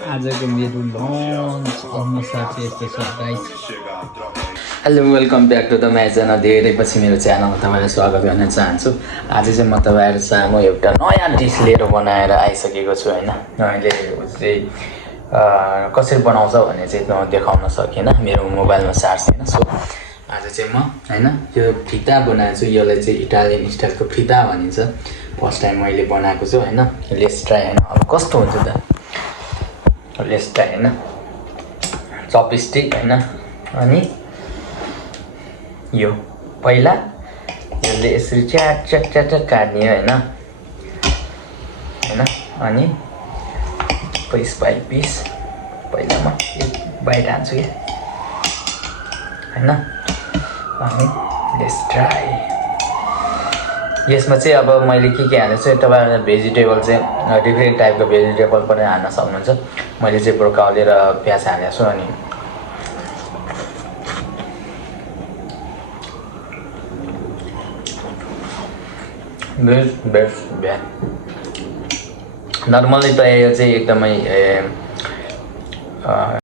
आजको मेरो लन्च अनुसार चाहिँ यस्तो छ guys. Hello welcome back to the my channel. धेरै पछि मेरो च्यानलमा तपाईँलाई स्वागत गर्न चाहन्छु। आज चाहिँ म तपाईँहरू सामु एउटा नयाँ डिस लिएर बनाएर आइसकेको छु होइन। मैले चाहिँ कसरी बनाउँछ भन्ने चाहिँ म देखाउन सकिनँ, मेरो मोबाइलमा चार्ज छैन। सो आज चाहिँ म होइन यो फिता बनाएको छु। यसलाई चाहिँ इटालियन स्टाइलको फिता भनिन्छ। फर्स्ट टाइम मैले बनाएको छु होइन। लेट्स ट्राई होइन, अब कस्तो हुन्छ त लेट्स ट्राई होइन। चपस्टिक होइन, अनि यो पहिला यसले यसरी च्याट च्याट च्याट च्याट काट्ने होइन होइन। अनि पिस बाई पिस पहिला म एक बाइट हान्छु क्या होइन। अनि लेट्स ट्राई। यसमा चाहिँ अब मैले के हालेको छु, तपाईँहरूले भेजिटेबल चाहिँ डिफ्रेन्ट टाइपको भेजिटेबल पनि हाल्न सक्नुहुन्छ। मैले चाहिँ ब्रोकाउली र प्याज हालेको छु। अनि बेस्ट नर्मली त यो चाहिँ एकदमै